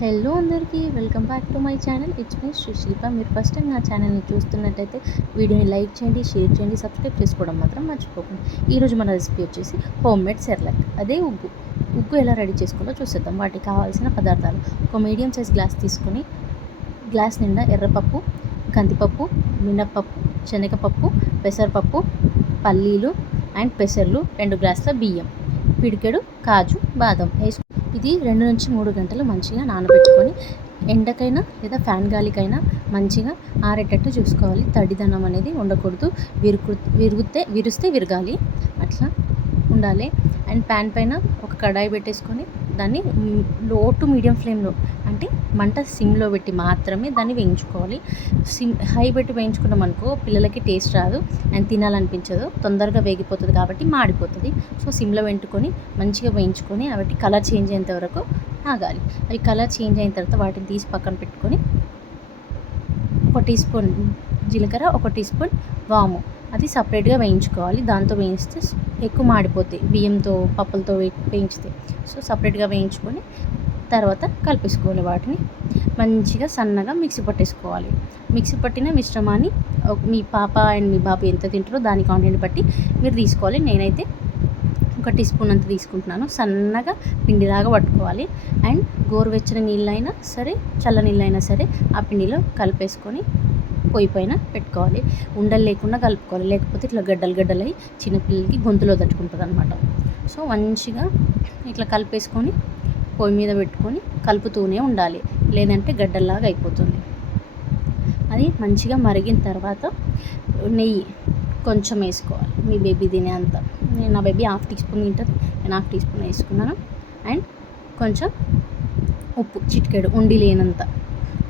Hello అందరికీ welcome back to my channel. It's me Shilpa మీరు first time నా ఛానల్ని చూస్తున్నట్టయితే వీడియోని లైక్ చేయండి షేర్ చేయండి సబ్స్క్రైబ్ చేసుకోవడం మాత్రం మర్చిపోకండి. ఈరోజు మన రెసిపీ వచ్చేసి హోమ్ మేడ్ సెర్లక్ అదే ఉగ్గు. ఉగ్గు ఎలా రెడీ చేసుకోవాలో చూసేద్దాం. వాటికి కావాల్సిన పదార్థాలు. ఒక మీడియం సైజ్ గ్లాస్ తీసుకొని గ్లాస్ నిండా ఎర్రపప్పు కందిపప్పు మినప్పప్పు శనగపప్పు పెసరపప్పు పల్లీలు అండ్ పెసర్లు రెండు గ్లాసుల బియ్యం పిడికెడు కాజు బాదం. వేసు ఇది రెండు నుంచి మూడు గంటలు మంచిగా నానబెట్టుకొని ఎండకైనా లేదా ఫ్యాన్ గాలికైనా మంచిగా ఆరేటట్టు చూసుకోవాలి. తడిదనం అనేది ఉండకూడదు. విరుకు విరిగితే విరిస్తే విరగాలి. అట్లా ఉండాలి. అండ్ ప్యాన్ పైన ఒక కడాయి పెట్టేసుకొని దాన్ని లో టు మీడియం ఫ్లేమ్లో అంటే మంట సిమ్లో పెట్టి మాత్రమే దాన్ని వేయించుకోవాలి. సిమ్ హై పెట్టి వేయించుకున్నాం అనుకో పిల్లలకి టేస్ట్ రాదు అండ్ తినాలనిపించదు. తొందరగా వేగిపోతుంది కాబట్టి మాడిపోతుంది. సో సిమ్లో పెట్టుకొని మంచిగా వేయించుకొని వాటి కలర్ చేంజ్ అయ్యేంత వరకు ఆగాలి. అవి కలర్ చేంజ్ అయిన తర్వాత వాటిని తీసి పక్కన పెట్టుకొని ఒక టీ స్పూన్ జీలకర్ర ఒక టీ స్పూన్ వాము. అది సపరేట్గా వేయించుకోవాలి. దాంతో వేయిస్తే ఎక్కువ మాడిపోతాయి. బియ్యంతో పప్పులతో వే వేయించితే. సో సపరేట్గా వేయించుకొని తర్వాత కలిపేసుకోవాలి వాటిని. మంచిగా సన్నగా మిక్సీ పట్టేసుకోవాలి. మిక్సీ పట్టిన మిశ్రమాన్ని మీ పాప అండ్ మీ బాబు ఎంత తింటారో దాని కాంటెంట్ బట్టి మీరు తీసుకోవాలి. నేనైతే ఒక టీ స్పూన్ అంత తీసుకుంటున్నాను. సన్నగా పిండిలాగా పట్టుకోవాలి. అండ్ గోరువెచ్చని నీళ్ళైనా సరే చల్ల నీళ్ళైనా సరే ఆ పిండిలో కలిపేసుకొని పొయ్యి పైన పెట్టుకోవాలి. ఉండలు లేకుండా కలుపుకోవాలి. లేకపోతే ఇట్లా గడ్డలు గడ్డలై చిన్నపిల్లలకి గొంతులో తట్టుకుంటుంది అనమాట సో మంచిగా ఇట్లా కలిపేసుకొని పొయ్యి మీద పెట్టుకొని కలుపుతూనే ఉండాలి. లేదంటే గడ్డల్లాగా అయిపోతుంది. అది మంచిగా మరిగిన తర్వాత నెయ్యి కొంచెం వేసుకోవాలి. మీ బేబీ తినే అంత. నేను నా బేబీ హాఫ్ టీ స్పూన్ తింటుంది. నేను హాఫ్ టీ స్పూన్ వేసుకున్నాను. అండ్ కొంచెం ఉప్పు చిటికెడు ఉండి లేనంత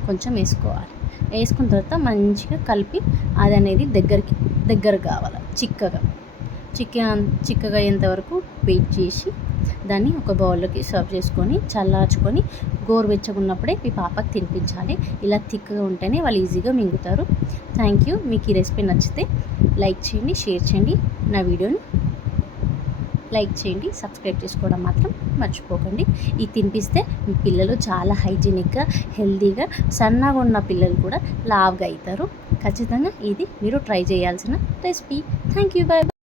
కొంచెం వేసుకోవాలి. వేసుకున్న తర్వాత మంచిగా కలిపి అది అనేది దగ్గరికి దగ్గర కావాలి చిక్కగా. చిక్క చిక్కగా అయ్యేంతవరకు వెయిట్ చేసి దాన్ని ఒక బౌల్లోకి సర్వ్ చేసుకొని చల్లార్చుకొని గోరువెచ్చగా ఉన్నప్పుడే మీ పాపకి తినిపించాలి. ఇలా థిక్గా ఉంటేనే వాళ్ళు ఈజీగా మింగుతారు. థ్యాంక్ యూ మీకు ఈ రెసిపీ నచ్చితే లైక్ చేయండి షేర్ చేయండి. నా వీడియోని లైక్ చేయండి సబ్స్క్రైబ్ చేసుకోవడం మాత్రం మర్చిపోకండి. ఇది తినిపిస్తే మీ పిల్లలు చాలా హైజీనిక్గా హెల్తీగా సన్నగా ఉన్న పిల్లలు కూడా లావుగా అవుతారు. ఖచ్చితంగా ఇది మీరు ట్రై చేయాల్సిన రెసిపీ. Thank you bye.